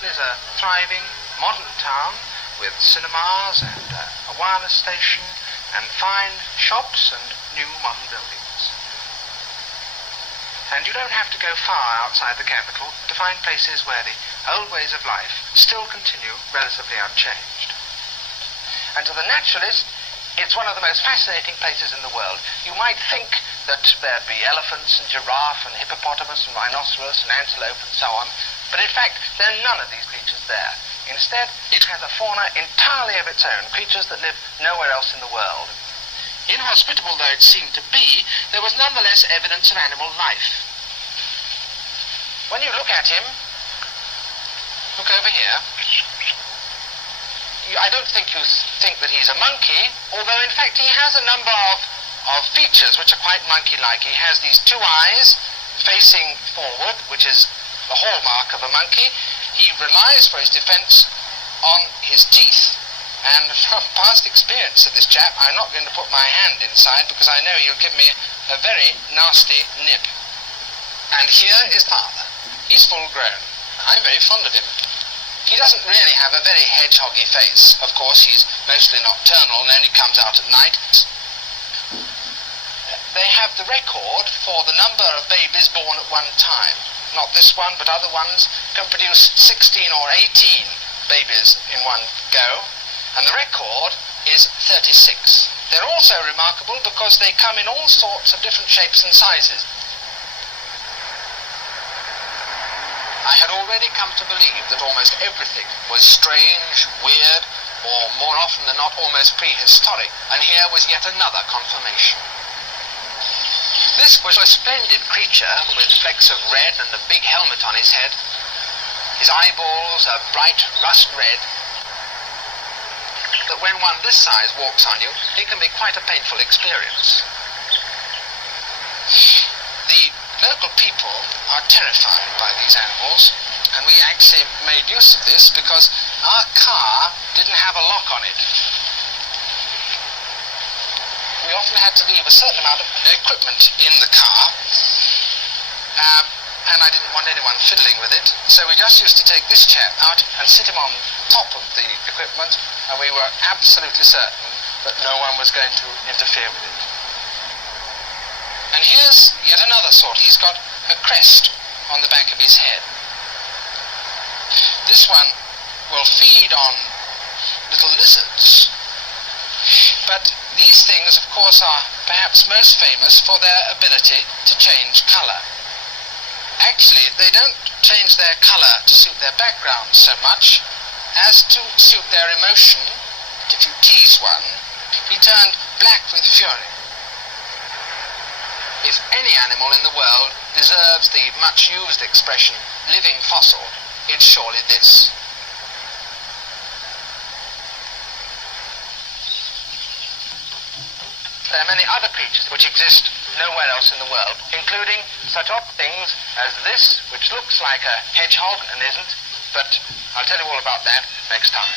Bristol is a thriving modern town with cinemas and a wireless station and fine shops and new modern buildings. And you don't have to go far outside the capital to find places where the old ways of life still continue relatively unchanged. And to the naturalist, it's one of the most fascinating places in the world. You might think that there'd be elephants and giraffe and hippopotamus and rhinoceros and antelope and so on, but in fact, there are none of these creatures there. Instead, it has a fauna entirely of its own, creatures that live nowhere else in the world. Inhospitable though it seemed to be, there was nonetheless evidence of animal life. When you look at him, look over here, I don't think you think that he's a monkey, although in fact he has a number of features which are quite monkey-like. He has these two eyes facing forward, which is the hallmark of a monkey. He relies for his defense on his teeth. And from past experience of this chap, I'm not going to put my hand inside because I know he'll give me a very nasty nip. And here is Father. He's full grown. I'm very fond of him. He doesn't really have a very hedgehoggy face. Of course, he's mostly nocturnal and only comes out at night. They have the record for the number of babies born at one time. Not this one, but other ones can produce 16 or 18 babies in one go. And the record is 36. They're also remarkable because they come in all sorts of different shapes and sizes. I had already come to believe that almost everything was strange, weird, or more often than not almost prehistoric, and here was yet another confirmation. This was a splendid creature with flecks of red and a big helmet on his head. His eyeballs are bright rust red. That when one this size walks on you, it can be quite a painful experience. The local people are terrified by these animals, and we actually made use of this because our car didn't have a lock on it. We often had to leave a certain amount of equipment in the car, and I didn't want anyone fiddling with it, so we just used to take this chap out and sit him on top of the equipment, and we were absolutely certain that no one was going to interfere with it. And here's yet another sort. He's got a crest on the back of his head. This one will feed on little lizards. But these things, of course, are perhaps most famous for their ability to change colour. Actually, they don't change their colour to suit their background so much as to suit their emotion. If you tease one, he turned black with fury. If any animal in the world deserves the much-used expression living fossil, it's surely this. There are many other creatures which exist nowhere else in the world, including such odd things as this, which looks like a hedgehog and isn't, but I'll tell you all about that next time.